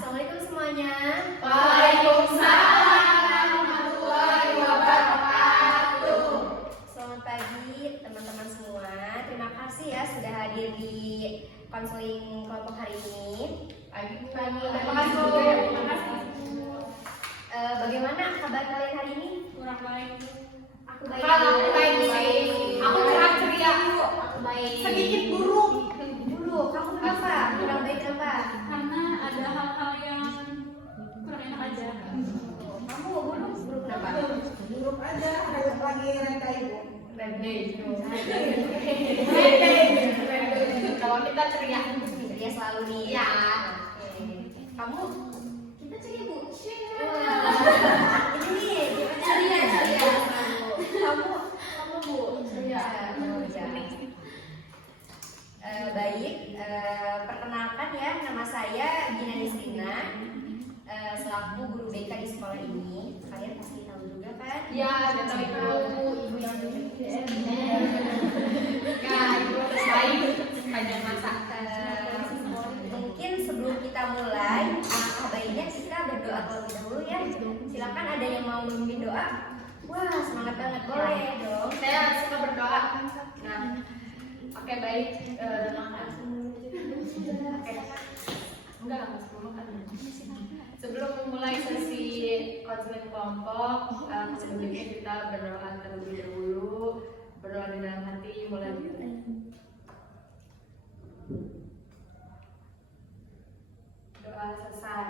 Assalamualaikum semuanya. Waalaikumsalam warahmatullahi wabarakatuh. Selamat pagi teman-teman semua. Terima kasih ya sudah hadir di konseling kelompok hari ini. Terima kasih juga ya. Terima kasih. Bagaimana kabar kalian hari ini? Kurang baik. Aku baik. Kalau aku baik sih. Aku kurang ceria. Aku baik. Sedikit buruk. Buruk. Kamu kenapa? Kurang baik kenapa? Karena ada hal-hal yang kurang enak aja. Kamu buruk? Buruk kenapa? Buruk aja, lagi renta ibu. Kalau kita ceria. Dia selalu nih. Iya. Oke. Kamu? Kita ceria, Bu. Ini nih, ceria selalu. Kamu Bu, ceria. Baik, perkenalkan ya, nama saya Gina Nisrina, selaku guru BK di sekolah ini. Kalian pasti tahu juga kan? Ya, ada tahu itu ibu yang dulu di Ya, ibu harus baik sepanjang masa. Mungkin sebelum kita mulai, baiknya kita berdoa terlebih dahulu ya. Silakan ada yang mau memimpin doa. Wah, semangat banget, boleh dong. Saya suka berdoa. Nah, oke baik. Sebelum memulai sesi konseling kelompok, sebelumnya kita berdoa terlebih dahulu. Berdoa di dalam hati, mulai gitu. Doa selesai.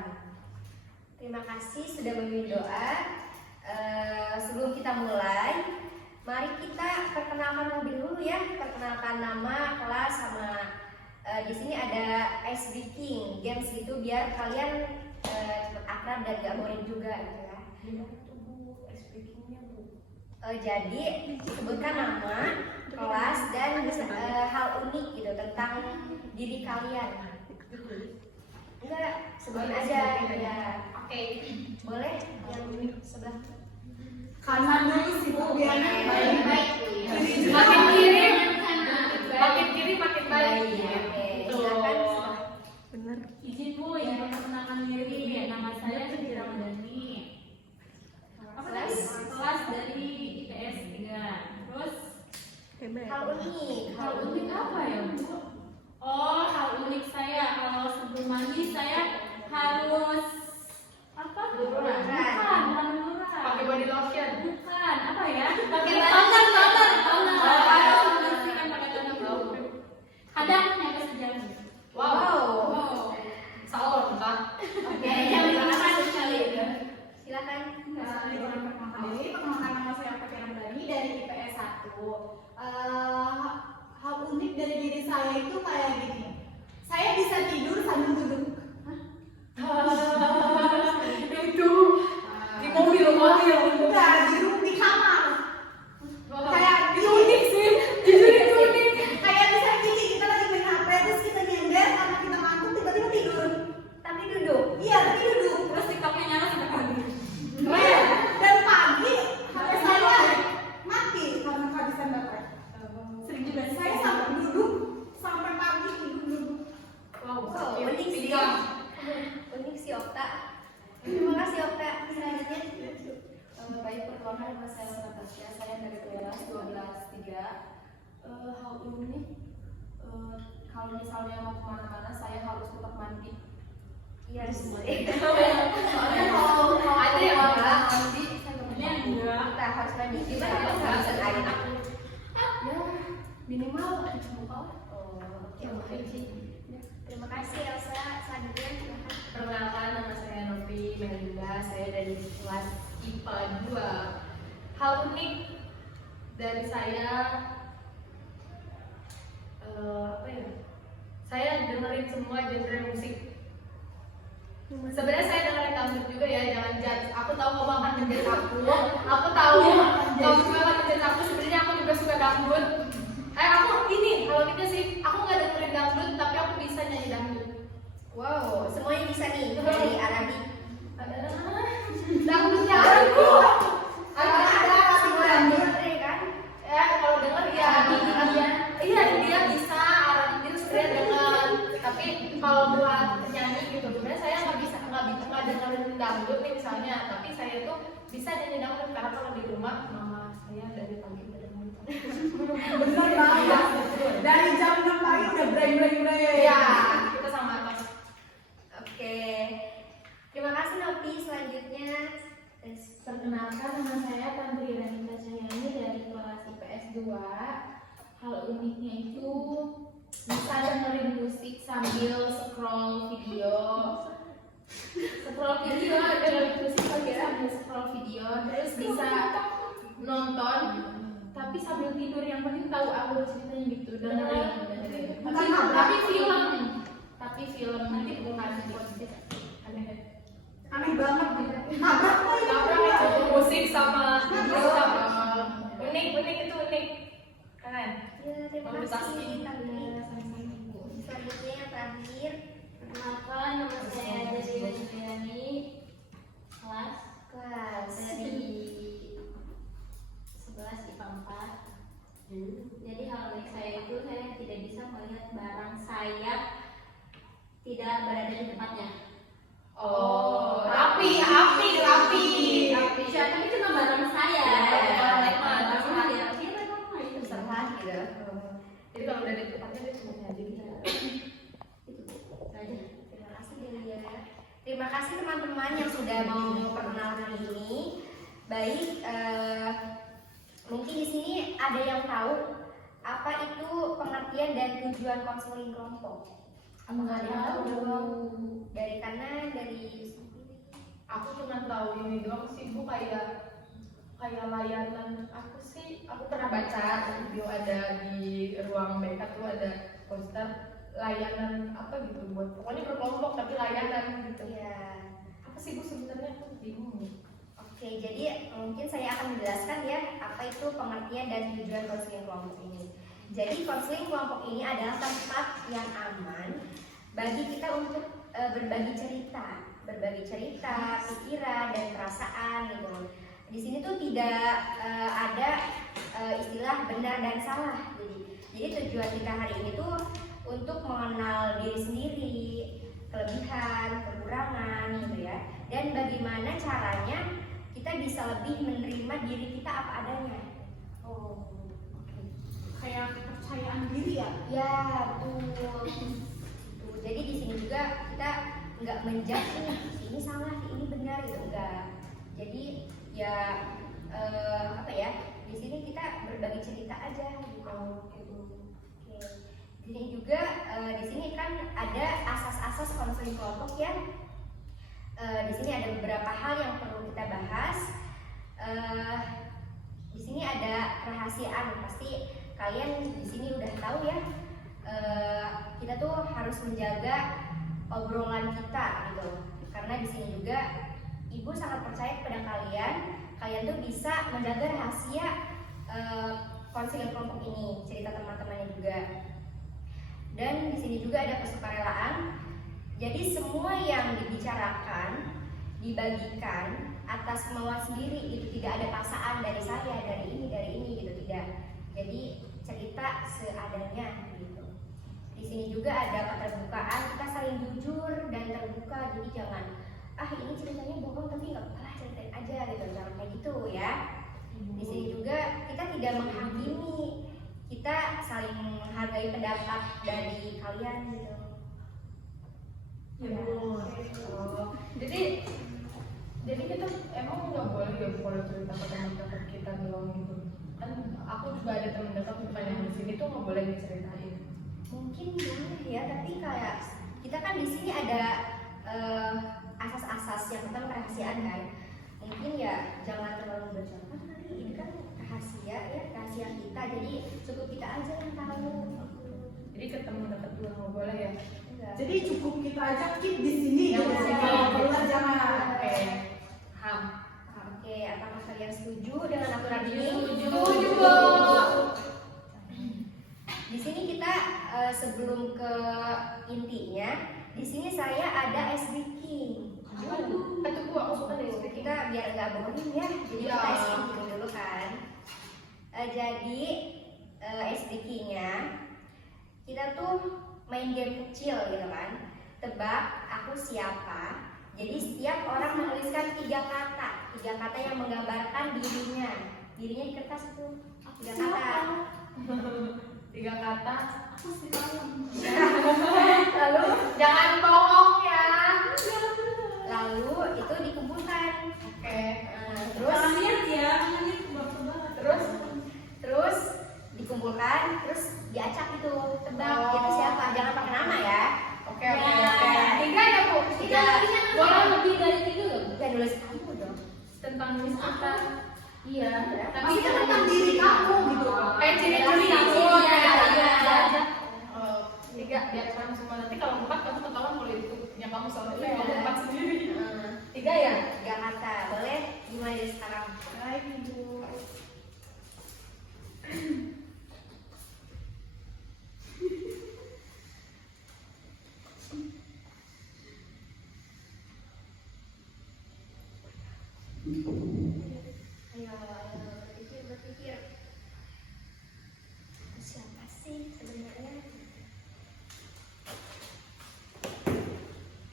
Terima kasih sudah memimpin doa. Sebelum kita mulai, mari kita perkenalkan terlebih dulu ya. Perkenalkan nama, kelas, sama di sini ada ice breaking games gitu biar kalian cepat akrab dan gak boring juga gitu ya. Jadi sebutkan nama, kelas, dan hal unik gitu tentang diri kalian. Enggak, sebutin aja ya. Oke. Boleh yang sebelah Kanan dulu sih bu, biar Baik. Makin kiri, makin baik. Oke, silakan. Benar. Izin Bu, yang perkenalkan diri. Nama saya Siti Ramadhani. Apa tadi? Kelas dari IPS 3. Terus Hal unik. hal unik apa ya Bu? Oh, hal unik saya kalau sebelum mandi saya harus apa? Luluran. Bukan luluran. Pakai body lotion. Bukan, apa ya? Pakai toner. Oh. Harus membersihkan pakai toner bau. Kadang nyampe sejam. Wow. Salon Kak. Oke, terima kasih sekali. Silakan. Ini perkenalkan nama saya Putri Ramdhani dari IPS 1. Hal unik dari diri saya itu kayak gini. Saya bisa tidur sambil duduk. Itu di mobil. Enggak, di kamar. Kayak unik sih. Itu unik. Kayak misalnya gini, kita lagi main HP terus kita nyender karena kita ngantuk tiba-tiba tidur. Tapi duduk. Iya, tapi duduk. Terus TikToknya nyala sampai pagi. Iya. Dan pagi HP saya mati karena kehabisan baterai. Sering juga sih. Saya sampai duduk sampai pagi duduk. Wow, unik sih. Unik sih Okta. Terima kasih Okta. Selanjutnya. Baik, perkenalkan nama saya Natasha. Saya dari kelas 12-3. Hal unik, kalau misalnya mau kemana-mana saya harus tetap mandi. Iya, harus boleh. Soalnya kalau ada yang nggak mandi, Ini enggak. Kita harus mandi. Gimana kalau kehabisan air? ya minimal cuci muka. Oke. Terima kasih Elsa. Selanjutnya silakan. Perkenalkan, nama saya Novi Melinda. Saya dari kelas IPA 2. Hal unik dari saya, apa ya? Saya dengerin semua genre musik. Sebenarnya saya dengerin dangdut juga ya, jangan judge. Aku tahu kamu akan menjudge aku. Aku tahu kamu juga akan menjudge aku. Sebenarnya aku juga suka dangdut. Aku ini, kalau kita sih, aku nggak dengerin dangdut, tapi aku bisa nyanyi dangdut. Wow, semuanya bisa nih dari Arabi. Dangdutnya aku. Ada Semua dangdut. genre kan? Ya kalau denger ya, iya dia bisa Arabi itu sebenarnya denger. Tapi kalau buat nyanyi gitu, sebenarnya saya nggak bisa. dangdut nih misalnya, tapi saya tuh bisa nyanyi dangdut karena kalau di rumah mama saya dari pagi udah nonton. Bener banget. Dari jam 6 pagi udah breng. Iya, kita sama atas. Oke. Terima kasih Nopi. Selanjutnya Perkenalkan, nama saya Tantri Ranita Cahyani dari kelas IPS 2. Hal uniknya itu bisa dengerin musik sambil scroll video. Dengerin musik sambil scroll video, terus bisa nonton tapi sambil tidur, yang penting tahu alur ceritanya gitu. Dengerin. Tapi film nanti bukan podcast. Aneh banget gitu. Nabrak Nabrak musik sama video unik itu unik. Keren. ya, terima kasih Tantri. Selanjutnya yang terakhir Perkenalkan, nama saya Desi Desiani, kelas dari 11 IPA 4. Jadi hal unik saya itu saya tidak bisa melihat barang saya tidak berada di tempatnya. Oh, rapi. Ya, tapi cuma barang saya. Ya, terserah gitu. jadi kalau udah di tempatnya dia semuanya aja gitu. Terima kasih Delia. Terima kasih teman-teman yang sudah mau perkenalan ini. Baik, mungkin di sini ada yang tahu apa itu pengertian dan tujuan konseling kelompok? Apakah ada yang tahu? Dari kanan, dari Aku cuma tahu ini doang sih, Bu, kayak layanan. Aku pernah baca video ada di ruang BK tuh ada poster layanan apa gitu, buat pokoknya berkelompok tapi layanan gitu. ya. Apa sih Bu sebenarnya, aku bingung. Oke, jadi mungkin saya akan menjelaskan ya apa itu pengertian dan tujuan konseling kelompok ini. Jadi konseling kelompok ini adalah tempat yang aman bagi kita untuk berbagi cerita, pikiran dan perasaan gitu. Di sini tuh tidak ada istilah benar dan salah. Jadi tujuan kita hari ini tuh untuk mengenal diri sendiri, kelebihan, kekurangan gitu ya. Dan bagaimana caranya kita bisa lebih menerima diri kita apa adanya. Oh, Kayak kepercayaan diri ya. ya betul. Tuh, jadi di sini juga kita nggak menjudge nih, ini salah, ini benar gitu, enggak. Jadi ya apa ya? Di sini kita berbagi cerita aja gitu. Oke. Di sini juga di sini kan ada asas-asas konseling kelompok ya. Di sini ada beberapa hal yang perlu kita bahas. Di sini ada kerahasiaan, pasti kalian di sini udah tahu ya. Kita tuh harus menjaga obrolan kita gitu, karena di sini juga ibu sangat percaya kepada kalian tuh bisa menjaga rahasia konseling kelompok ini, cerita teman-temannya juga. Dan di sini juga ada kesukarelaan. Jadi semua yang dibicarakan, dibagikan atas kemauan sendiri, itu tidak ada paksaan dari saya, dari ini gitu, tidak. Jadi cerita seadanya gitu. Di sini juga ada keterbukaan, kita saling jujur dan terbuka. Jadi jangan ini ceritanya bohong tapi nggak apa-apa, ceritain aja gitu, jangan kayak gitu ya. Di sini juga kita tidak menghakimi, kita saling menghargai pendapat dari kalian gitu. Ya, Bu. Jadi kita emang nggak boleh ya kalau cerita ke teman-teman kita doang gitu. Kan aku juga ada teman dekat bukan yang di sini tuh nggak boleh diceritain. Mungkin boleh ya, tapi kayak kita kan di sini ada asas-asas yang tentang kerahasiaan kan. Mungkin ya jangan terlalu bercerita, ini kan rahasia ya, rahasia kita. Jadi cukup kita aja yang tahu. Jadi ke teman dekat juga nggak boleh ya. Enggak. Jadi cukup kita aja keep di sini Ya, gitu. di sini. Kalau keluar jangan. Oke. Paham. Oke, apakah kalian setuju dengan aturan ini? Setuju, Bu. Di sini kita sebelum ke intinya, di sini saya ada ice breaking. Aduh, Bu, aku suka deh. Kita biar nggak boring ya, jadi Ya. kita ice breaking dulu kan. Jadi ice breakingnya kita tuh main game kecil gitu kan. Tebak aku siapa. Jadi setiap orang 3 kata yang menggambarkan dirinya. Dirinya di kertas itu 3 kata. 3 kata. Aku sih tahu. Lalu Jangan bohong ya. lalu itu dikumpulkan. Oke. Terus Jangan lihat ya, jangan lihat tebak-tebakan. terus dikumpulkan, terus diacak itu, tebak Oh. itu siapa. Jangan pakai nama ya. Oke. 3 ya Bu. 3. Boleh lebih dari 3 nggak? Ya nulis kamu dong. Tentang Miss kita. Iya. Tapi itu tentang diri kamu gitu. Kayak ciri-ciri aku. Iya, Ya. iya. 3 biar kamu semua, nanti kalau 4 kamu ketahuan kalau itu punya kamu soalnya kamu 4 sendiri. 3 ya? 3 kata. Boleh gimana dari sekarang? Baik, Ibu. Ayo, berpikir. Siapa sih sebenarnya?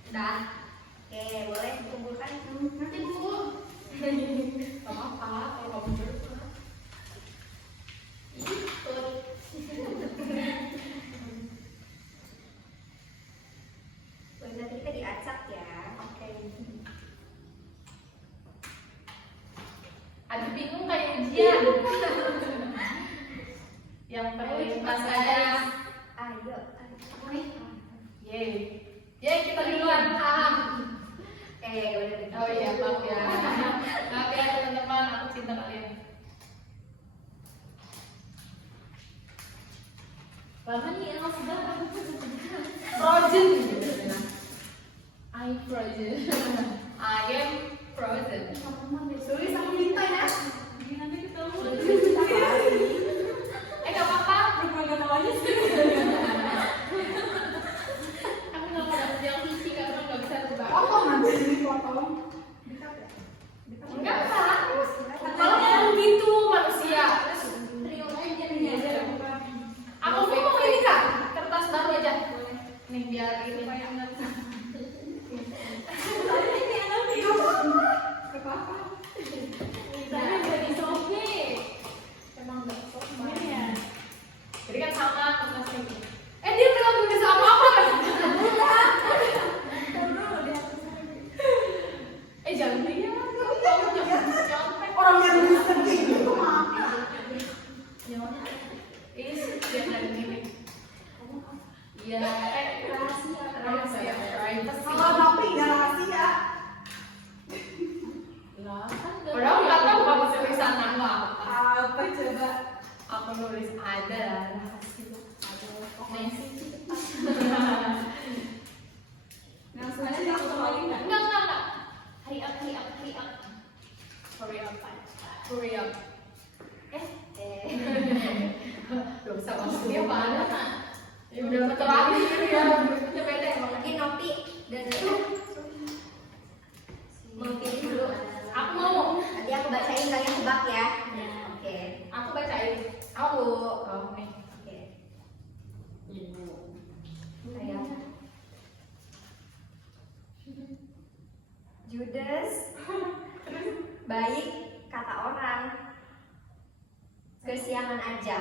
Udah. Oke, boleh dikumpulkan. Nanti Bu. Gak apa-apa kalau kamu berdua. Boleh nanti kita diacak ya. Oke. Aduh bingung kayak ujian. Yang paling pas aja. Ayo. Aku nih. Yeay. Yeay kita duluan. Boleh. Oh iya, maaf ya. Maaf ya teman-teman, aku cinta kalian. Lama nih yang sudah Frozen. I frozen. I am frozen. Tulis aku minta ya. Nanti ketemu. Gak apa-apa. Lupa gak tahu aja sih. Aku nggak mau dapet yang visi karena nggak bisa tebak. Potong nanti dipotong. Enggak Kak. Kalau kamu gitu manusia. Trio aja nih aja. Aku mau ini Kak, kertas baru aja. Nih biar ini. Tapi udah disobek. Emang nggak sopan. Jadi kan sama kertasnya ini. Dia bilang tulis apa-apa kan? Jangan dia. Orang yang nulis tadi itu maaf. Jangan gini. Iya, rahasia, privacy. Kalau tapi nggak rahasia. Lah kan Padahal nggak tahu kamu tulisan apa. Apa coba? Aku nulis ada rahasia. Messi sih cepat. Langsung aja aku kembali nggak? Enggak. Hurry up, hurry up, hurry up. Hurry up. Hurry up. Gak usah maksudnya banyak. Ya udah terakhir ya. Berikutnya beda emang. Mungkin Nopi dan mau pilih dulu. Aku mau. Nanti aku bacain kalian tebak ya. Oke. Aku bacain. Aku. Oh nih. Oke. Ibu. Saya. Judas. Baik kata orang. Kesiangan aja.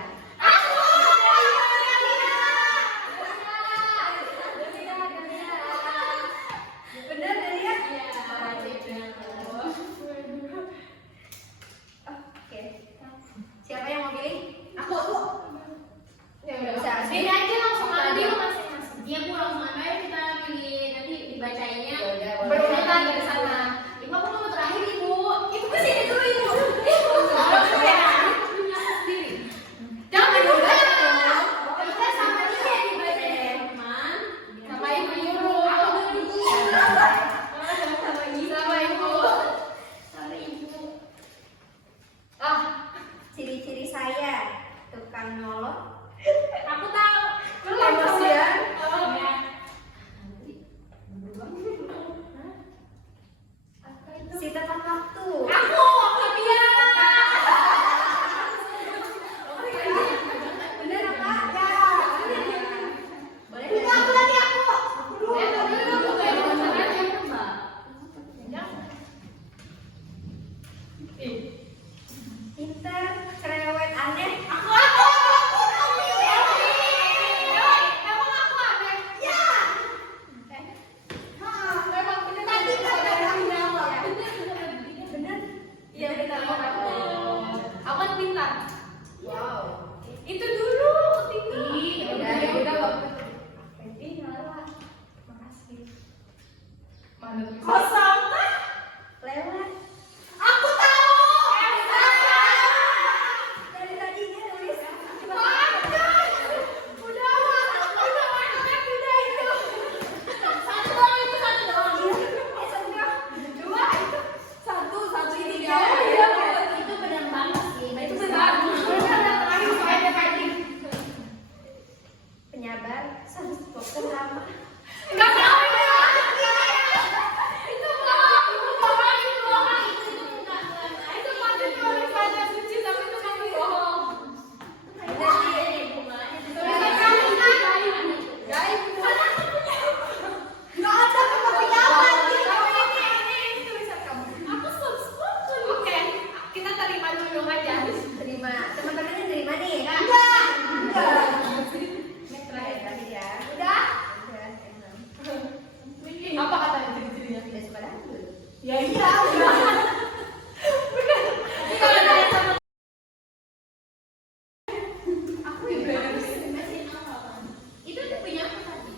Bener Delia? Oke. Siapa yang mau pilih? Aku. Ya udah. Bisa. Sini aja langsung ambil masing-masing. Dia Bu langsung ambil kita pilih nanti dibacainnya. Ya udah, boleh. Berurutan dari sana. Ibu aku mau terakhir Ibu. Ibu kesini dulu ibu. Jangan dulu. Kita sama dia yang dibacain. Teman. Sama ibu nyuruh. Aku dulu. Sama ibu. Sorry ibu. Ah, Ciri-ciri saya tukang nyolot, Aku tahu. emosian. Kosong kan? Lewat. Aku tahu. Dari tadi dia nulis. Itu benar banget sih. Itu benar. Terakhir soalnya fighting. Penyabar, subscribe lama. Enggak tahu ya. Itu bohong. Itu pasti teori baca suci tapi itu kamu bohong. Guys, Nggak ada kepentingan. ini tulisan kamu. Aku subscribe. Oke, kita terima dulu aja. Terima. Teman-temannya terima nih. Kak. Enggak. Terakhir ya. Udah? Udah, emang. Apa katanya ciri-cirinya? Tidak suka dangdut. Ya iya, udah. Kalau ada yang sama Aku ya berani. Itu tuh punya apa tadi?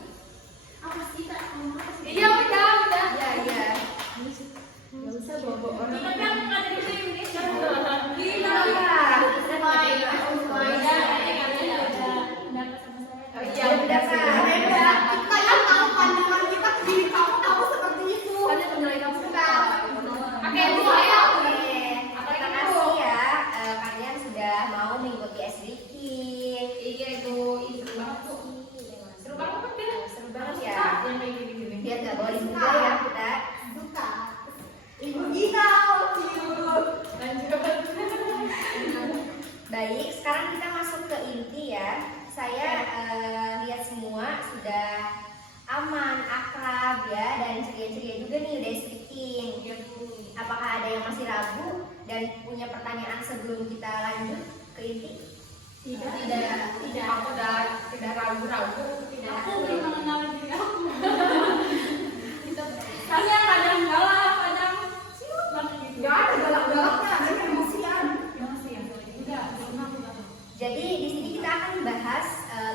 Apa sih Kak? iya udah. Ya, ya. Nggak usah bawa orang. Tapi aku nggak ada di Indonesia. Gila. Oh iya, udah, Kak. Beda. Kita yang tahu pandangan kita ke diri kamu seperti itu. Kan yang menilai kamu suka. Oke, Bu, ayo. Terima kasih ya. Kalian sudah mau mengikuti SDK. Iya itu seru banget tuh. Seru banget kan dia? Seru banget ya. Yang kayak gini-gini. Biar nggak boring juga ya kita. Suka. Ibu Gina, Lanjut. Baik, sekarang kita masuk ke inti ya. Saya lihat semua sudah aman, akrab ya, dan ceria-ceria juga nih udah speaking. Apakah ada yang masih ragu dan punya pertanyaan sebelum kita lanjut ke inti? Tidak. Aku udah tidak ragu-ragu. Tidak. aku belum mengenal diri aku. Kalian kadang galak, kadang siut banget gitu. Nggak ada galak-galaknya, ada emosian. Emosian. Udah, belum aku tahu. Jadi di sini kita akan membahas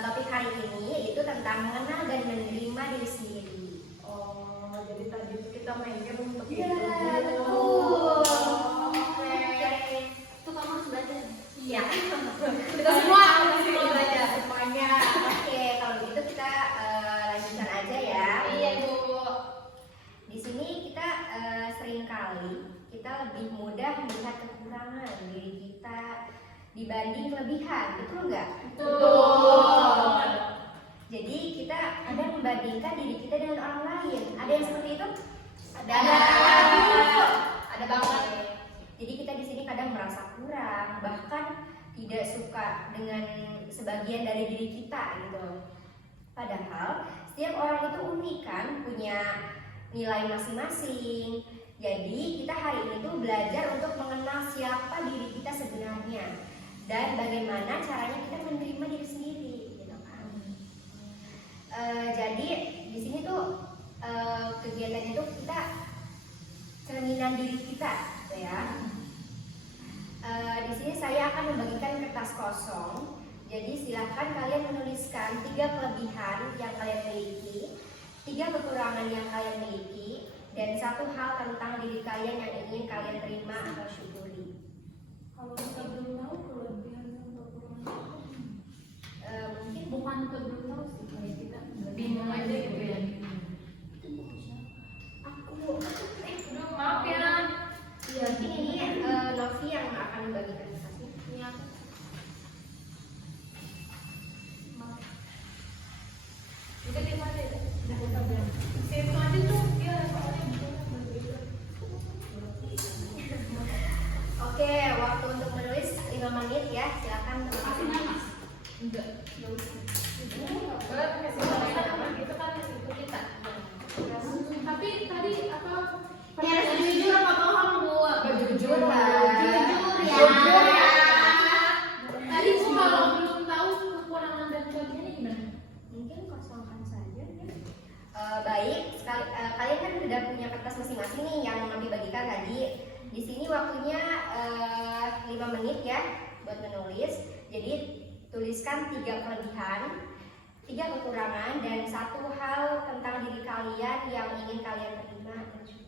topik hari ini yaitu tentang mengenal dan menerima diri sendiri. Oh, jadi tadi itu kita mainnya untuk Iya, itu. betul. Oke. Itu kamu harus baca. Iya. Kita semua harus belajar. Semuanya. Oke, kalau begitu kita lanjutkan aja ya. Iya, Bu. Di sini kita seringkali kita lebih mudah melihat kekurangan diri kita dibanding kelebihan, betul nggak? Betul. Jadi kita kadang membandingkan diri kita dengan orang lain. Ada yang seperti itu? Ada. Ada banget. Jadi kita di sini kadang merasa kurang, bahkan tidak suka dengan sebagian dari diri kita gitu. Padahal setiap orang itu unik kan, punya nilai masing-masing. Jadi kita hari ini tuh belajar untuk mengenal siapa diri kita sebenarnya dan bagaimana caranya kita menerima diri sendiri, gitu kan. Jadi di sini tuh kegiatan itu kita cerminan diri kita, gitu ya. Di sini saya akan membagikan kertas kosong. Jadi silakan kalian menuliskan 3 kelebihan yang kalian miliki, 3 kekurangan yang kalian miliki, dan 1 hal tentang diri kalian yang ingin kalian terima atau syukuri. Kalau kita belum tahu kelebihan dan kekurangan, Mungkin bukan kita belum tahu sih kayak kita Bingung aja gitu ya. Aku Aduh, maaf ya. ya ini Novi yang akan membagikan kertasnya. ini aku Bisa dimana ya? Situ aja tuh dia soalnya berbeda. Oke, waktu untuk menulis 5 menit ya. Silakan teman-teman. enggak. Boleh kasih nama itu kan itu kita. Tapi tadi apa? Ini harus jujur apa bohong, Bu? Jujur lah. Jujur ya. Jujur ya. Tadi aku kalau belum tahu kekurangan dan kelebihannya gimana? Mungkin kosongkan saja ya. Baik, kalian kan sudah punya kertas masing-masing nih yang Novi bagikan tadi. Di sini waktunya 5 menit ya buat menulis. Jadi tuliskan 3 kelebihan, 3 kekurangan, dan 1 hal tentang diri kalian yang ingin kalian terima dan syukuri.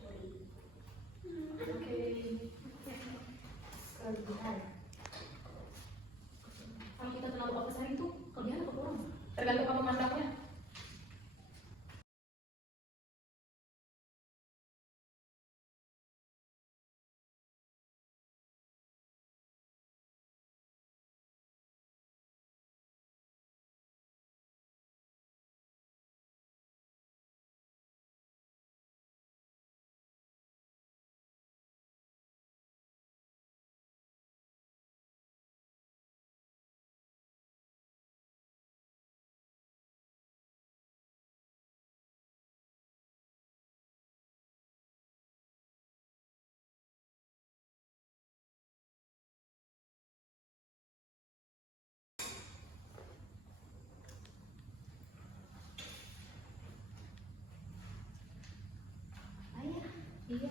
Iya.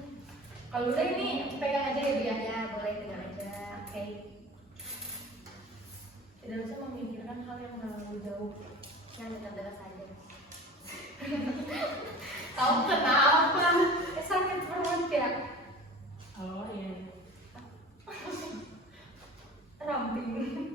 Kalau udah ini pegang aja ya Bia. Ya boleh pegang aja. Oke. Tidak usah memikirkan hal yang terlalu jauh. Yang dekat-dekat saja. Tahu kenapa? Sakit perut ya. Oh iya. Ramping.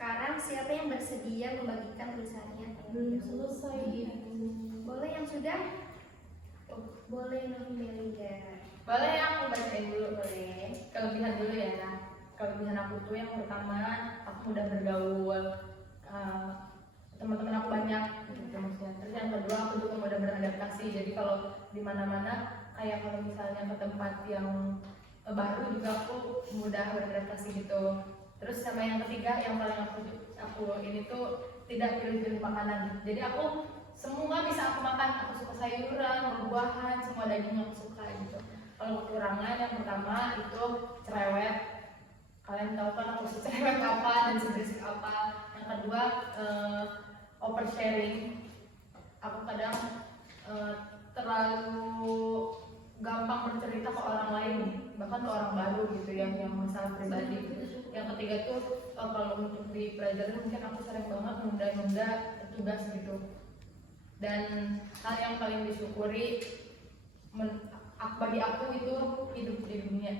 Sekarang siapa yang bersedia membagikan tulisannya? Belum selesai itu. Boleh yang sudah? Boleh Novi Melinda. Boleh yang bacain dulu. Boleh. Kelebihan dulu ya. Kelebihan aku tuh yang pertama, aku mudah bergaul. Teman-teman aku banyak gitu maksudnya. Terus yang kedua, aku juga mudah beradaptasi. Jadi kalau di mana-mana, kayak kalau misalnya ke tempat yang baru juga aku mudah beradaptasi gitu. Terus sama yang ketiga, yang paling aku ini tuh tidak pilih-pilih makanan. Jadi aku semua bisa aku makan. Aku suka sayuran, buah-buahan, semua daging aku suka gitu. Kalau kekurangan yang pertama itu cerewet. Kalian tahu kan aku cerewet apa dan seberisik apa. Yang kedua oversharing. Aku kadang terlalu gampang bercerita ke orang lain, bahkan ke orang baru gitu yang masalah pribadi. Yang ketiga tuh kalau untuk di pelajaran mungkin aku sering banget nunda-nunda tugas gitu. Dan hal yang paling disyukuri bagi aku itu hidup di dunia.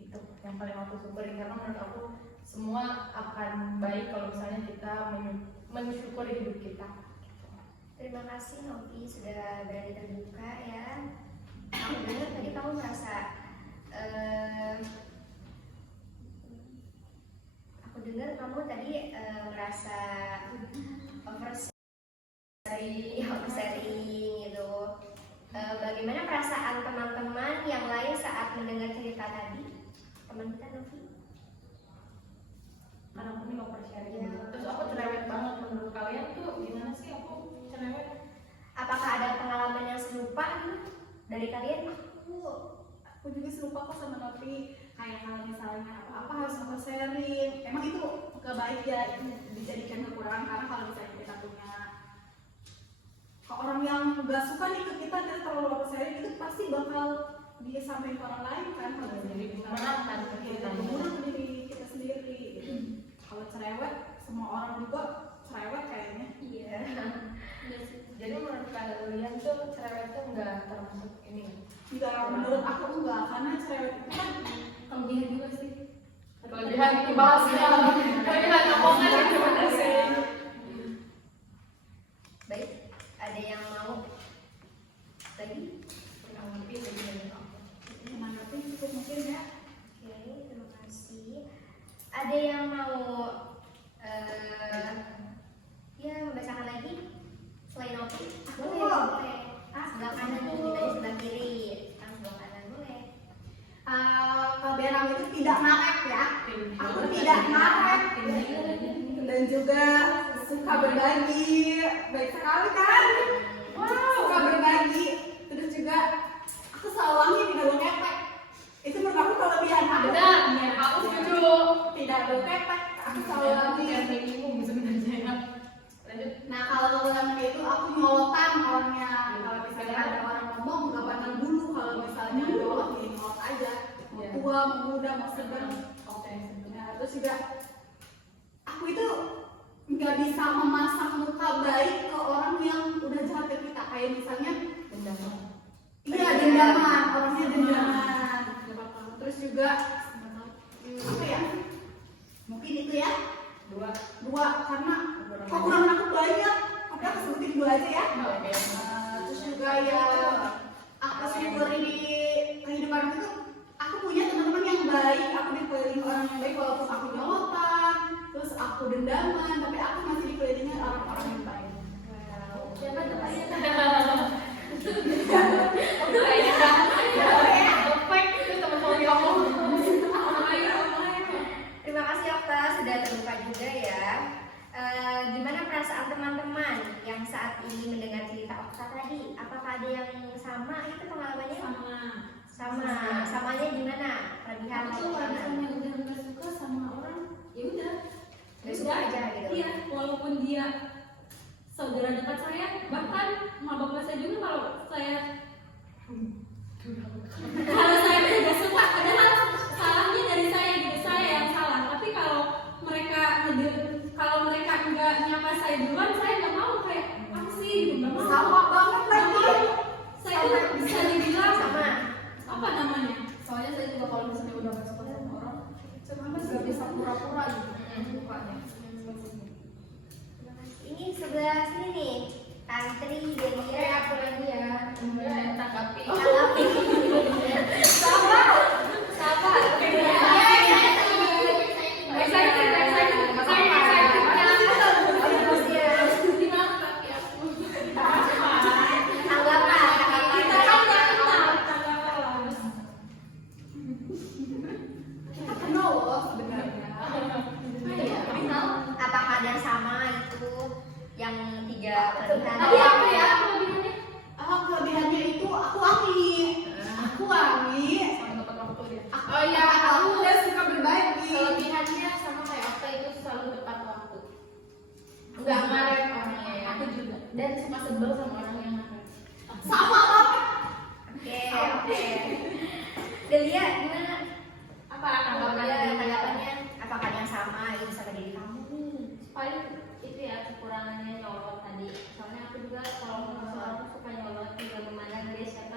Itu yang paling aku syukuri karena menurut aku semua akan baik kalau misalnya kita mensyukuri hidup kita. Terima kasih Novi sudah berani terbuka ya. Aku dengar tadi kamu merasa merasa oversharing gitu. Bagaimana perasaan teman-teman yang lain saat mendengar cerita tadi? Teman kita Novi. Karena aku ini oversharing. Ya. Terus aku cerewet banget. Menurut kalian tuh gimana sih aku cerewet? Apakah ada pengalaman yang serupa gitu dari kalian? Aku juga serupa kok sama Novi. Kayak kalau misalnya apa harus sharing, emang itu gak baik ya, itu dijadikan kekurangan. Karena kalau misalnya kita punya orang yang gak suka nih ke kita terlalu sharing, itu pasti bakal dia sampaikan ke orang lain kan. Kalau jadi Menangkan ke kita. menang diri kita sendiri gitu. Kalau cerewet, semua orang juga cerewet kayaknya. Iya. Jadi menurut kalian tuh cerewet tuh nggak termasuk ini? Enggak, menurut aku enggak, karena cerewet itu kan Kelebihan juga sih. Kelebihan itu bahasnya, kelebihan omongan itu gimana sih? Baik, ada yang mau lagi? Kurang lebih kelebihan aku. menanggapi cukup mungkin ya. Oke, terima kasih. Ada yang mau ya membacakan lagi selain Novi? Boleh, boleh. Sebelah kanan nih, dari sebelah kiri. Sebelah kanan boleh. Kelebihan aku itu tidak marek ya. Aku tidak marek dan juga suka berbagi. Baik sekali kan? Wow, suka berbagi. Terus juga aku selalu tidak berkepek. Itu menurut aku kelebihan aku. Benar, aku setuju. Tidak berkepek. Aku selalu Yang minimum sebenarnya. Lanjut. Nah kalau kekurangan itu aku nyolotan orangnya. Kalau misalnya ada orang ngomong nggak pandang bulu. Kalau misalnya nyolot ya nyolot aja. Mau Iya. tua, mau muda, mau sedang. Oke. Nah terus juga aku itu nggak bisa memasang muka baik ke orang yang udah jahat ke kita. Kayak misalnya Dendaman. iya dendaman, orangnya dendaman. Terus juga apa ya? Mungkin itu ya. Dua karena kekurangan aku banyak. Oke aku sebutin dua aja ya. Oke. Terus juga ya aku syukuri di kehidupan itu aku punya teman-teman yang baik, aku dikelilingi orang yang baik walaupun aku nyolotan, terus aku dendaman, tapi aku masih dikelilingi orang-orang yang baik. Wow. Siapa tuh kayaknya perfect itu teman-teman kamu. Terima kasih Okta sudah terbuka juga ya. Gimana perasaan teman-teman yang saat ini kasih mendengar cerita Okta tadi. Apakah ada yang sama itu pengalamannya? Samanya gimana? Kelebihan Aku tuh kalau misalnya udah nggak suka sama orang, ya udah. Gak suka aja gitu. Iya, walaupun dia saudara dekat saya, bahkan sama bapak saya juga kalau saya tidak suka, padahal salahnya dari saya gitu, saya yang salah. Tapi kalau mereka nggak nyapa saya duluan, saya nggak mau, kayak apa sih gitu, nggak mau. Sama banget lagi. Saya tuh bisa dibilang Sama. apa namanya? Soalnya saya juga kalau misalnya udah nggak suka sama orang, saya nggak bisa pura-pura gitu sukanya. Ini sebelah sini nih, Tantri Delia. Aku lagi ya, tanggapi. Apakah ada yang sama itu yang 3 kelebihan? Tapi apa ya? Kelebihannya itu aku wangi. Sama tepat waktu dia. Oh iya, aku udah suka berbagi. Kelebihannya sama kayak apa itu selalu tepat waktu. Nggak ngaret orangnya ya. Aku juga. Dan suka sebel sama orang yang ngaret. Sama banget. Oke. Delia gimana? Apa Tanggapannya? Apakah ada yang sama itu sama diri kamu nih? paling itu ya kekurangannya nyolot tadi. Soalnya aku juga kalau seorang tuh suka nyolot, juga memandang dia siapa.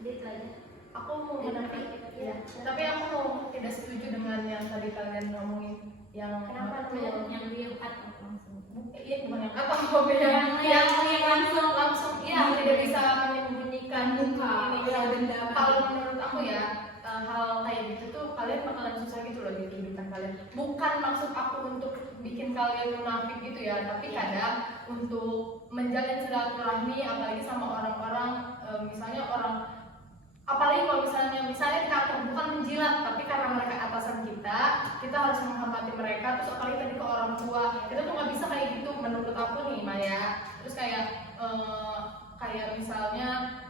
Dia itu aja. Aku mau tapi aku mau tidak setuju dengan yang tadi kalian ngomongin yang Kenapa tuh? Yang dia langsung. Iya, bukan yang apa beda yang langsung iya tidak bisa menyembunyikan muka Ya, dendam. kalau menurut aku ya hal kayak gitu tuh kalian bakalan susah gitu loh di kehidupan kalian. Bukan maksud aku untuk bikin kalian munafik gitu ya, tapi kadang untuk menjalin silaturahmi apalagi sama orang-orang misalnya orang, apalagi kalau misalnya di kantor bukan menjilat tapi karena mereka atasan kita harus menghormati mereka. Terus apalagi tadi ke orang tua kita tuh nggak bisa kayak gitu menurut aku nih Maya. Terus kayak misalnya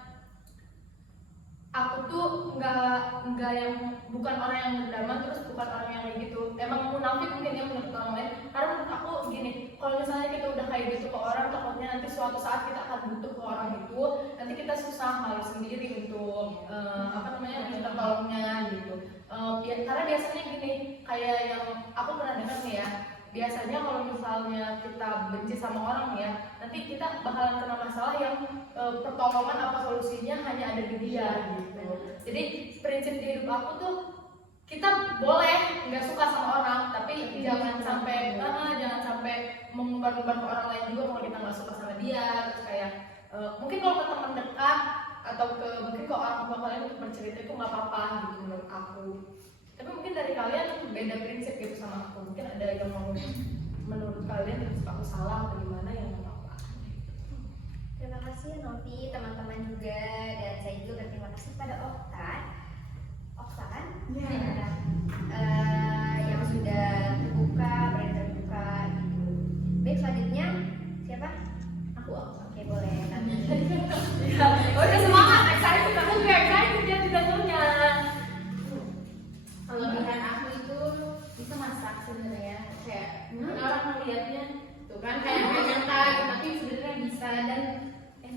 aku tuh nggak yang bukan orang yang berdamai, terus bukan orang yang kayak gitu. Emang munafik mungkin ya menurut orang lain. Karena menurut aku gini, kalau misalnya kita udah kayak gitu ke orang, takutnya nanti suatu saat kita akan butuh ke orang itu, nanti kita susah malu sendiri untuk minta tolongnya gitu. Karena biasanya gini, kayak yang aku pernah dengar nih ya. Biasanya kalau misalnya kita benci sama orang ya, nanti kita bakalan kena masalah yang pertolongan apa solusinya hanya ada di dia gitu. Jadi prinsip di hidup aku tuh kita boleh nggak suka sama orang, tapi jangan sampai mengumbar-umbar ke orang lain juga kalau kita nggak suka sama dia. Terus kayak mungkin kalau ke teman dekat atau mungkin ke orang tua kalian untuk bercerita itu nggak apa-apa gitu menurut aku. Tapi mungkin dari kalian beda prinsip gitu sama aku. Mungkin ada yang mau menurut kalian terus aku salah atau gimana yang nggak apa-apa. Terima kasih Novi, teman-teman juga, dan saya juga berterima kasih pada Okta kan? Iya. Yang sudah terbuka, berani terbuka gitu. Baik, selanjutnya siapa? Aku. Oke, boleh. Udah semangat, excited aku juga excited dia tidak punya. Kelebihan aku itu bisa masak sebenarnya. Kayak mungkin orang melihatnya tuh kan kayak nggak nyangka gitu, tapi sebenarnya bisa dan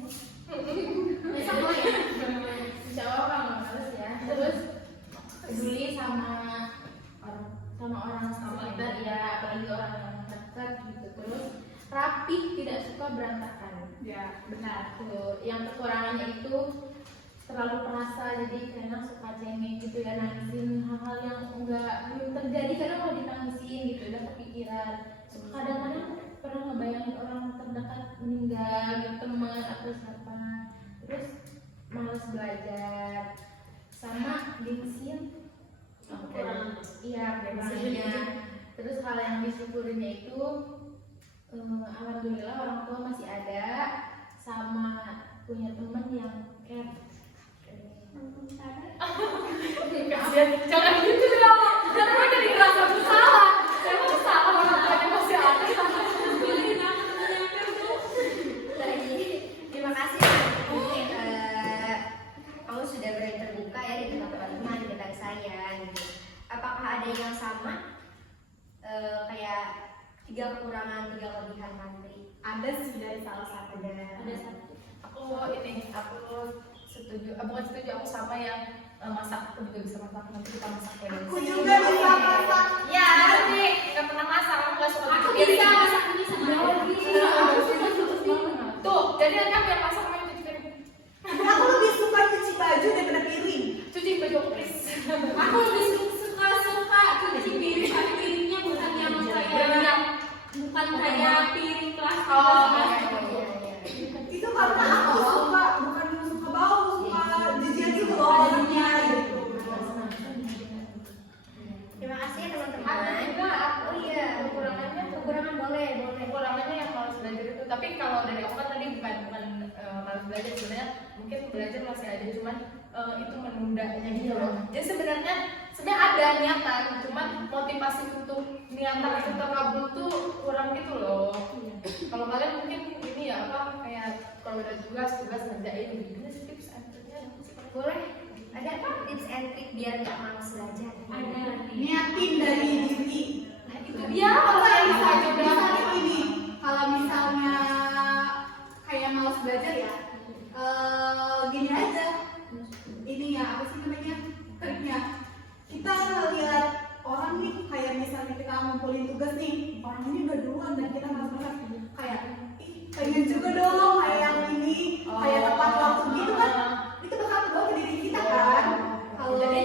masak boleh ya. Insya Allah orang nggak males ya. Terus peduli sama orang sekitar ya, apalagi orang yang dekat gitu. Terus rapi, tidak suka berantakan. Ya, Benar tuh. Yang kekurangannya itu terlalu perasa, jadi kadang suka cengeng gitu ya, nangisin hal-hal yang belum terjadi. Kadang kalau ditangisin gitu udah kepikiran. Kadang-kadang pernah ngebayangin orang terdekat meninggal gitu, teman atau siapa. Terus malas belajar sama gengsian. Kurang iya gengsinya. Terus hal yang disyukurinya itu alhamdulillah orang tua masih ada, sama punya teman yang care. Jangan gitu dong. Jangan jadi ngerasa bersalah. Emang salah orang tuanya masih ada. setuju, bukan setuju, aku sama yang masak. Aku juga bisa masak, nanti kita masak ya. Aku juga bisa masak. Ya, tapi nggak pernah masak, aku nggak suka Aku cuci bisa piring. masak ini sama lagi. Aku suka cuci piring. Tuh, jadi nanti aku yang masak, kamu yang cuci piring. Aku lebih suka cuci baju daripada piring. Cuci baju aku, please. Aku lebih suka cuci piring, tapi piringnya bukan yang kayak piring plastik. Oh, Itu karena aku suka, bukan suka bau, suka jajan gitu loh orangnya gitu. Terima kasih ya teman-teman. Ada juga, Oh iya, kekurangan boleh. kekurangannya yang malas belajar itu. Tapi kalau dari aku kan tadi bukan malas belajar, sebenarnya mungkin belajar masih ada, cuman itu menundanya gitu loh. Jadi sebenarnya ada niatan, cuman motivasi untuk niatan itu terkabul tuh kurang gitu loh. Kalau kalian mungkin ini ya apa kayak kalau ada tugas ngerjain gitu, tips and triknya Boleh. Ada tips and trick biar nggak malas belajar? Ada Niatin dari diri. Nah itu dia kalau yang bisa juga. Misalnya gini, kalau misalnya kayak malas belajar ya, gini aja. Ini ya apa sih namanya triknya? Kita lihat orang nih, kayak misalnya kita ngumpulin tugas nih, orang ini udah duluan dan kita malas banget. Kayak, ih pengen juga dong kayak yang ini, kayak tepat waktu gitu kan? Itu bakal kebawa ke diri kita kan? Kalau Jadi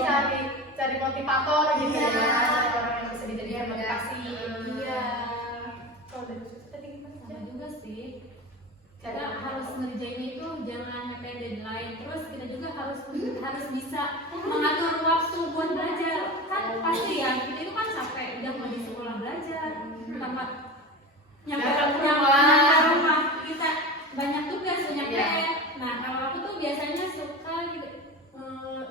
cari motivator gitu Iya. ya, orang yang bisa dijadikan motivasi. iya. Kalau dari situ tadi gimana? sama juga sih. Kita harus ngerjainnya itu jangan mepet deadline. Terus kita juga harus bisa mengatur waktu buat belajar. Kan pasti ya kita itu kan capek udah mau di sekolah belajar, tambah nyampe rumah kita banyak tugas banyak Iya. PR. Nah kalau aku tuh biasanya suka gitu,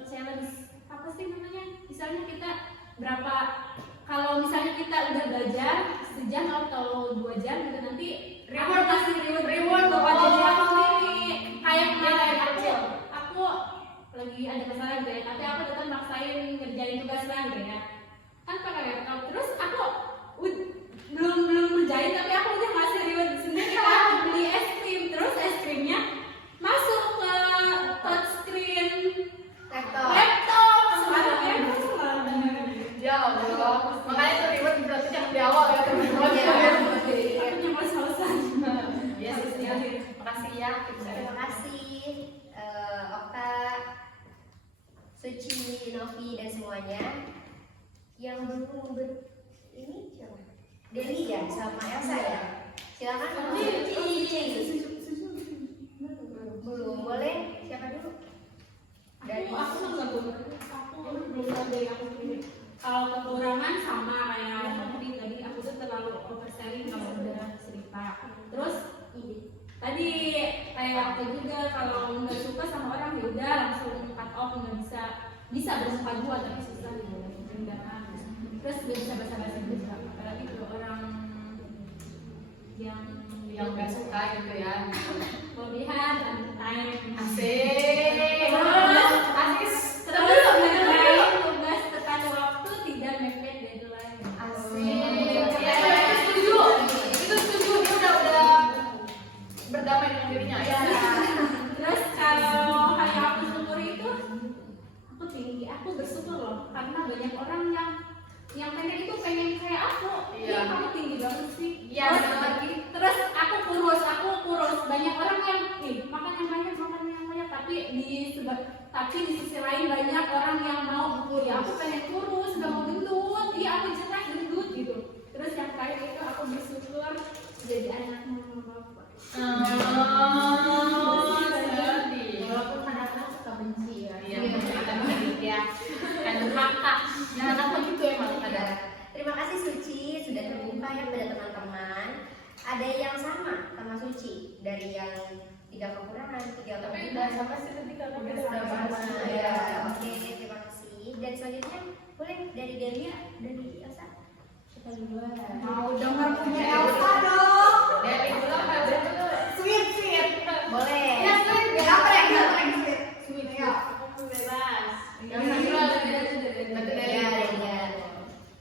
challenge apa sih namanya? Misalnya kita berapa, kalau misalnya kita udah belajar sejam atau 2 jam gitu, nanti Reward, aku kasih reward buat oh. diri aku sendiri. Kayak kemarin kecil. aku lagi ada masalah gitu ya, tapi aku tetap maksain ngerjain tugas lagi ya kan pakai laptop. Terus aku belum ngerjain tapi aku udah ngasih reward sendiri kan, beli es krim. Terus es krimnya masuk ke touchscreen Laptop. laptop semuanya. Ya Allah, makanya itu reward berarti jangan di awal ya, terus Aku cuma selesai. Iya sih, makasih ya tipsnya. Terima kasih Okta, Suci, Novi dan semuanya. Yang belum ini siapa? Deli ya sama Elsa ya. Silakan. Belum boleh. Siapa dulu? Dari Aku belum tahu dari aku sendiri. Kalau kekurangan sama kayak tadi aku tuh terlalu overselling kalau udah cerita. Terus tadi kayak waktu juga kalau nggak suka sama orang ya udah langsung cut off, nggak bisa bersuka dua tapi susah gitu. Terus nggak bisa basa-basi juga, apalagi kalau orang yang Nggak suka gitu ya. kelebihan time Asik. terus ngerjain tugas tepat waktu, tidak mepet deadline. Asik. Ya, itu setuju. Dia udah berdamai dengan dirinya ya. Terus kalau kayak aku syukur itu aku tinggi, aku bersyukur loh karena banyak orang yang pengen kayak aku. Iya. Kamu tinggi banget sih. Iya, benar. Terus aku kurus. Banyak orang yang makan yang banyak tapi di sisi lain banyak orang yang mau ya aku pengen kurus, gak mau gendut, iya aku jelek gendut gitu. Terus yang kayak itu aku bersyukur jadi anak mama bapak. walaupun kadang-kadang suka benci ya. Iya, ya. Kan durhaka. Nah, anak begitu emang kadang. Terima kasih Suci sudah terbuka ya pada teman-teman. Ada yang sama Suci dari yang 3 kekurangan, 3 Tapi kelebihan. sama sih tadi kalau kita Sudah udah bahas. ya. Oke, terima kasih. Dan selanjutnya boleh dari Delia, dari Elsa. Kita duluan. Mau dengar punya Elsa dong. Dari dulu apa dulu? Sweet. Boleh. Ya sweet. Gapreng sweet. Sweet ya. Aku bebas. Yang kedua dari Ya, Delia.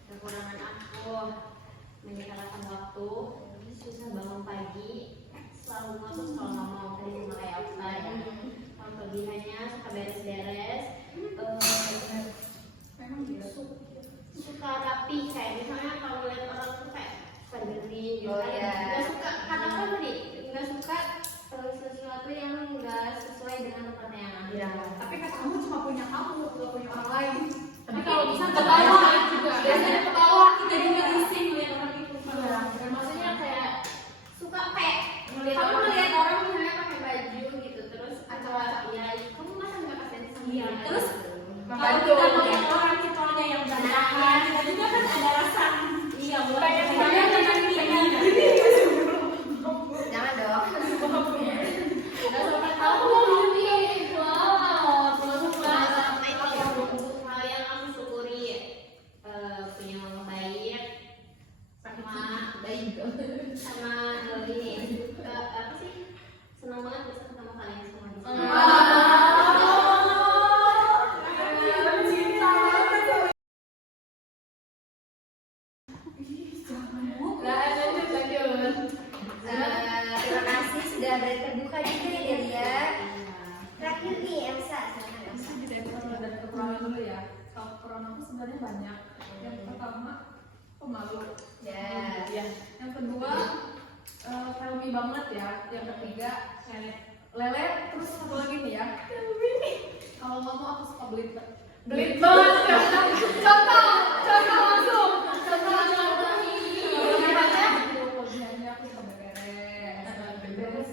Kekurangan aku menyikakan waktu, susah bangun pagi, selalu ngotot kalau nggak mau kerja sama kayak Okta ya. Iya. Tapi kata kamu cuma punya kamu, nggak punya orang lain. Tapi kalau bisa ketawa juga. Biasanya ketawa Kita juga risih melihat orang itu. Iya. Dan maksudnya kayak Suka kayak kamu melihat orang misalnya pakai baju gitu terus atau ya kamu masa nggak kasih sama dia? Terus kalau kita melihat orang ciptanya yang berantakan, kita juga kan ada rasa iya boleh. Jangan dong. nggak sampai tahu nih. Wow, kalau suka. Hal yang aku syukuri punya mama baik sama ini apa sih senang banget bisa ketemu kalian semua di sini. Terima kasih sudah terbuka juga ya Delia. Terakhir nih Elsa, silakan Elsa. Kalau dari kekurangan dulu ya. Kalau kekurangan aku sebenarnya banyak. Yang pertama, pemalu. Ya. Ya. Yang kedua, filmy banget ya. Yang ketiga, lele. Terus satu lagi nih ya. Kalau ngomong aku suka belit banget. Contoh langsung. Kelebihannya aku suka beres,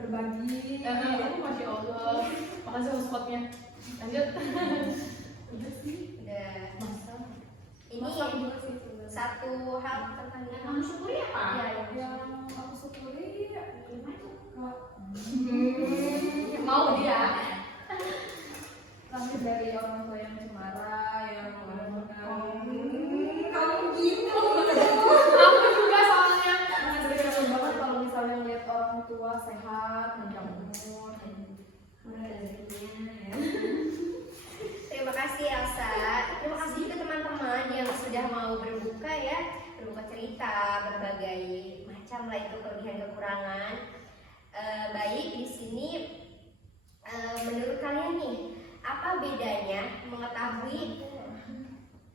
berbagi. Aku masya Allah. Makasih hotspotnya. Lanjut. Udah sih. Udah. Ini Masak juga sih. satu hal tentang Yang kamu syukuri apa? Ya, yang aku syukuri suka mau dia lahir dari orang tua yang cemara, yang kamu gitu. aku juga soalnya bersyukur banget kalau misalnya lihat orang tua sehat, panjang umur. Terima kasih Elsa. Terima kasih juga teman-teman yang sudah mau berbuka ya, berbuka cerita berbagai macam lah itu kelebihan kekurangan. Baik di sini menurut kalian nih apa bedanya mengetahui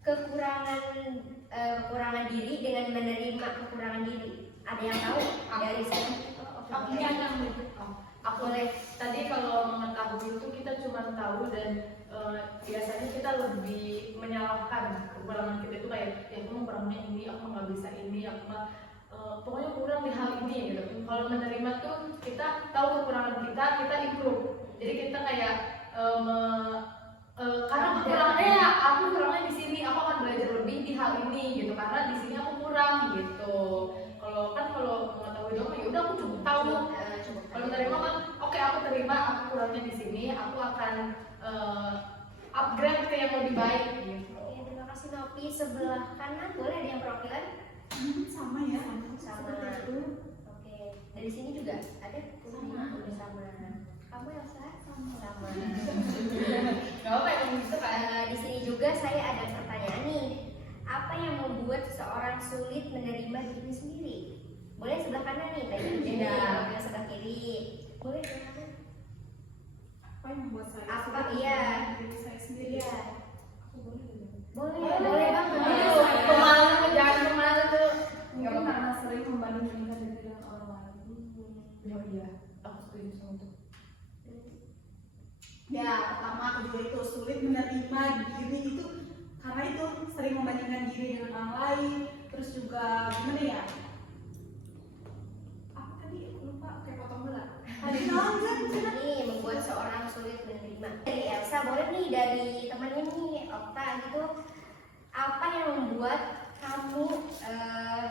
kekurangan diri dengan menerima kekurangan diri? Ada yang tahu dari sini? Aku tadi kalau mengetahui itu kita cuma tahu dan biasanya kita lebih menyalahkan kekurangan kita itu kayak ya aku kurangnya ini, aku nggak bisa ini, aku mah pokoknya kurang di hal ini gitu. Kalau menerima tuh kita tahu kekurangan kita improve. Jadi kita kayak karena kekurangannya ya aku kurangnya di sini, aku akan belajar lebih di hal ini gitu karena di sini aku kurang gitu. Kalau mengetahui doang ya udah aku cukup tahu. Kalau menerima kan oke, aku terima aku kurangnya di sini, aku akan upgrade ke yang lebih baik gitu. Oke, terima kasih Nopi. Sebelah kanan boleh ada yang perwakilan? Sama ya. Sama. Oke, dari sini juga ada? Sama. Kamu Elsa? Sama. Gak apa yang gitu kan? Di sini juga saya ada pertanyaan nih. Apa yang membuat seseorang sulit menerima diri sendiri? Boleh sebelah kanan nih, tadi boleh sebelah kiri. Boleh sebelah kanan. Apa yang membuat saya Apa sulit iya? menerima diri saya sendiri? Iya. Boleh. Boleh banget. Jangan kemana tuh? Mungkin karena sering membanding-bandingkan diri dengan orang lain. Ya iya, aku setuju sama itu. Ya, pertama kedua itu sulit menerima diri itu karena itu sering membandingkan diri dengan orang lain. Terus juga gimana ya? Apa tadi? Lupa, kayak potong bola. Tadi nonton. Ini membuat seorang sulit menerima. Dari Elsa, boleh nih dari temannya nih, Okta gitu. Apa yang membuat kamu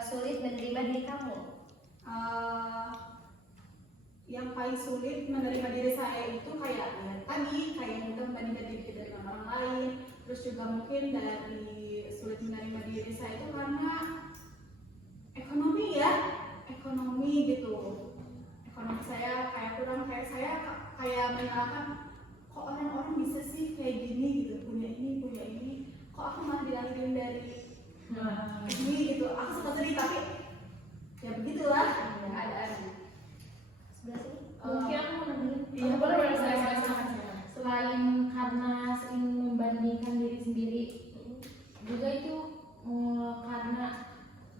sulit menerima diri kamu? Yang paling sulit menerima diri saya itu kayak ya, tadi kayak kita membandingkan diri kita dengan orang lain. Terus juga mungkin dari sulit menerima diri saya itu karena ekonomi gitu. Ekonomi saya kayak kurang, kayak saya kayak menyalahkan kok orang-orang bisa sih kayak gini gitu, punya ini, kok aku malah dilahirin dari ini gitu. Aku suka sedih tapi ya begitulah keadaan. Sebelah sini. Mungkin aku mau nambahin. Iya, boleh saya. Selain karena sering membandingkan diri sendiri, juga itu karena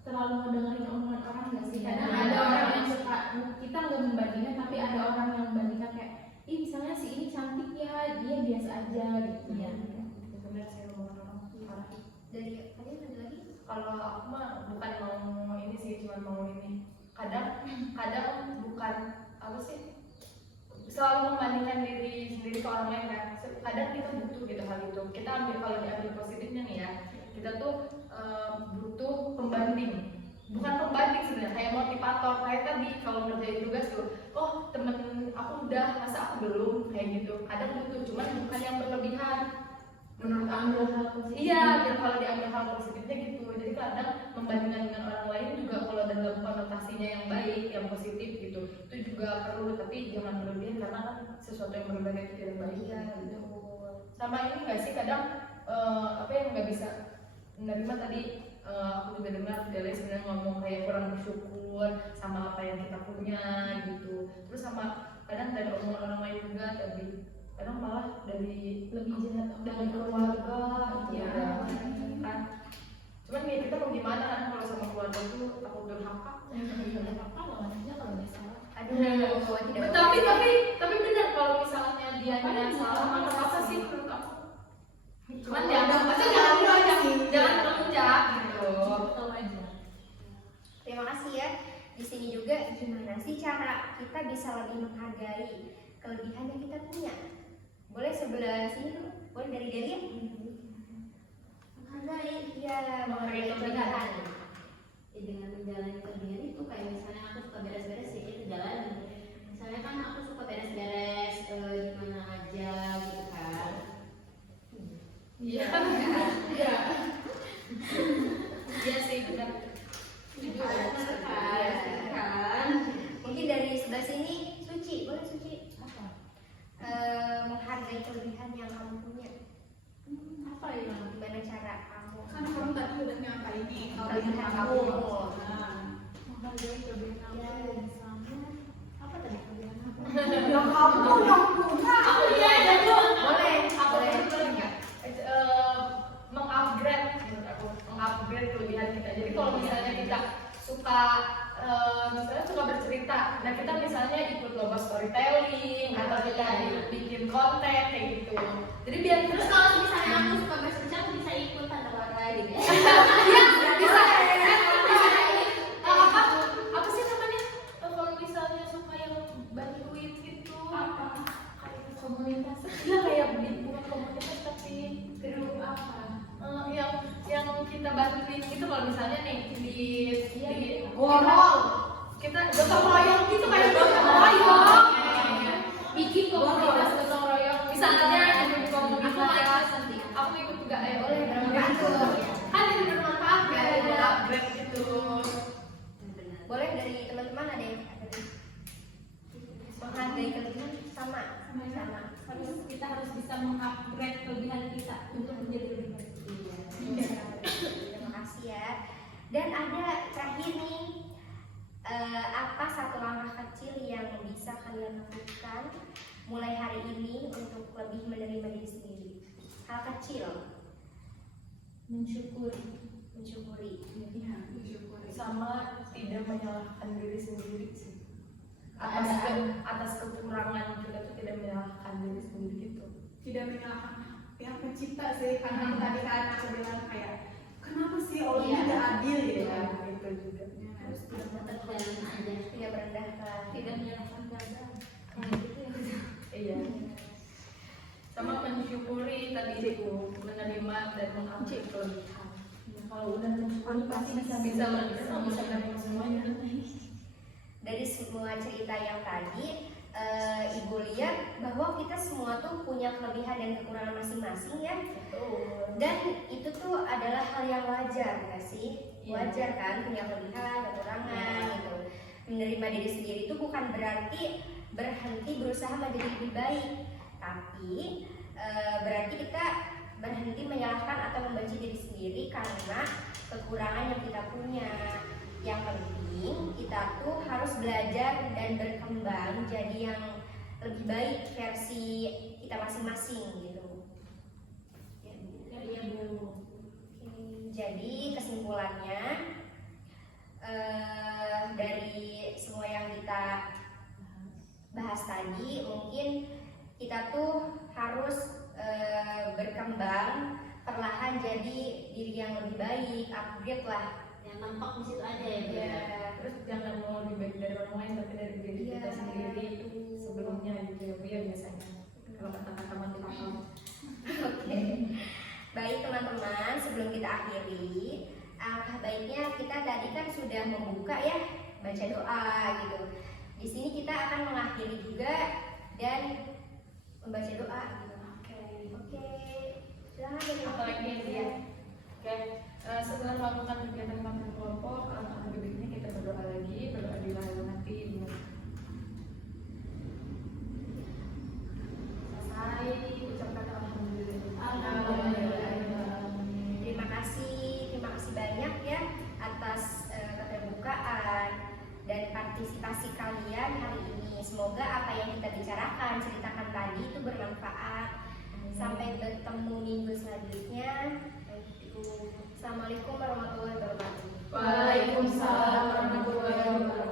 terlalu ngedengerin omongan orang nggak sih? Kadang ada orang yang suka, kita nggak membandingkan tapi ada orang yang membandingkan kayak, ih misalnya si ini cantik ya, Dari kalian ada lagi? Kalau aku mah bukan mau ini sih, cuma mau ini. Kadang bukan apa sih, selalu membandingkan diri sendiri ke orang lain kan. Kadang kita butuh gitu hal itu. Kita ambil, kalau diambil positifnya nih ya, kita tuh butuh pembanding. Bukan pembanding sebenarnya, kayak motivator. Kayak tadi kalau ngerjain tugas tuh, oh temen aku udah, masa aku belum, kayak gitu. Kadang butuh, cuman bukan yang berlebihan. Menurut aku, iya, biar kalau diambil hal positifnya gitu. Jadi kadang membandingkan dengan orang lain juga kalau dalam konotasinya yang baik, yang positif gitu, itu juga perlu, tapi jangan berlebihan karena kan sesuatu yang berlebihan itu tidak baik. Iya, Gitu. Sama ini nggak sih kadang apa yang nggak bisa menerima tadi, aku juga dengar Dele sebenarnya ngomong kayak kurang bersyukur sama apa yang kita punya gitu. Terus sama kadang dari omongan orang lain juga tadi, kadang malah dari Lebih jahat dari keluarga gitu Iya. kan. Cuman ya kita mau gimana kan, kalau sama keluarga tuh takut durhaka. apa lawannya kalau nggak salah. Aduh, tidak Tapi benar, kalau misalnya dia yang salah, maka apa sih menurut aku? Cuman jangan melunjak gitu. Tahu aja. Terima kasih ya. Di sini juga gimana sih cara kita bisa lebih menghargai kelebihan yang kita punya? Boleh sebelah sini dulu? Boleh dari Delia? Menghargai. Iya, menghargai kelebihan. Ya, dengan menjalani kelebihan itu kayak misalnya aku suka beres-beres ya itu jalan. Misalnya kan aku suka beres-beres di mana aja gitu kan. Iya. Iya sih benar. Kan. Mungkin dari sebelah sini, Suci, boleh Suci? Apa? Menghargai kelebihan yang kamu punya. Apa ya? Gimana cara kamu? Kan kamu tadi udah nyampe ini kalau Kelebihan dengan kamu. Nah, Menghargai kelebihan aku dan sama apa tadi kelebihan aku? yang kamu yang punya. Iya, jadi Boleh, aku boleh. boleh nggak mengupgrade, menurut aku mengupgrade kelebihan kita. Jadi kalau misalnya kita suka misalnya suka bercerita, nah kita misalnya ikut lomba storytelling atau kita bikin konten kayak gitu. Jadi biar Terus kalau misalnya aku suka bercerita aku bisa ikut tante Laura gitu ya. bisa apa sih namanya, kalau misalnya suka yang bantuin gitu, Apa? Kayak komunitas. iya kayak bukan komunitas tapi Grup apa? yang kita bantuin gitu. Kalau misalnya nih di Gorong. kita gotong royong gitu, kayak gotong royong Bikin komunitas gotong royong. misalnya di komunitas nanti. aku ikut juga ya Boleh, bermanfaat tuh. kan jadi bermanfaat kan, ada upgrade gitu. Boleh dari teman-teman ada yang menghargai kelebihan sama. Kita harus bisa mengupgrade kelebihan kita untuk menjadi lebih baik. Terima kasih ya. Dan ada terakhir nih, apa satu langkah kecil yang bisa kalian lakukan mulai hari ini untuk lebih menerima diri sendiri? Hal kecil, Mensyukuri. Sama tidak menyalahkan diri sendiri sih, atas kekurangan kita tuh tidak menyalahkan diri sendiri gitu. Tidak menyalahkan yang pencipta sih, karena tadi kan aku bilang kayak kenapa sih Allah Iya. tidak adil gitu Ya kan. gitu juga. Harus Tetap jalan aja. tidak merendahkan. Tidak menyalahkan keadaan. Iya. Sama mensyukuri tadi itu, menerima dan mengakui kelebihan. Kalau udah mensyukuri pasti bisa menerima semuanya. Dari semua cerita yang tadi, Ibu lihat bahwa kita semua tuh punya kelebihan dan kekurangan masing-masing ya. Dan itu tuh adalah hal yang wajar nggak sih? Iya. Wajar kan punya kelebihan, kekurangan gitu. Menerima diri sendiri itu bukan berarti berhenti berusaha menjadi lebih baik, tapi berarti kita berhenti menyalahkan atau membenci diri sendiri karena kekurangan yang kita punya. Yang penting kita tuh harus belajar dan berkembang jadi yang lebih baik versi kita masing-masing gitu. Iya Bu. Jadi kesimpulannya dari semua yang kita bahas tadi, mungkin kita tuh harus berkembang perlahan jadi diri yang lebih baik, upgrade lah. Yang nampak di situ aja ya. Ya, Terus jangan mau lebih baik dari orang lain tapi dari diri Iya. kita sendiri sebelumnya gitu ya Bu, ya biasanya. Kalau kata-kata motivator. Oke. Baik teman-teman, sebelum kita akhiri, alangkah baiknya kita tadi kan sudah membuka ya, baca doa gitu. Di sini kita akan mengakhiri juga dan membaca doa gitu. Oke. Silakan dari Apalagi ya. Oke, setelah melakukan kegiatan makan kelompok, alangkah lebih baiknya kita berdoa lagi, berdoa di lahir nanti. Selesai, ucapkan alhamdulillah. Terima kasih banyak ya atas keterbukaan dan partisipasi kalian hari ini. Semoga apa yang kita bicarakan, ceritakan tadi itu bermanfaat. Sampai bertemu minggu selanjutnya. Assalamualaikum warahmatullahi wabarakatuh. Waalaikumsalam warahmatullahi wabarakatuh.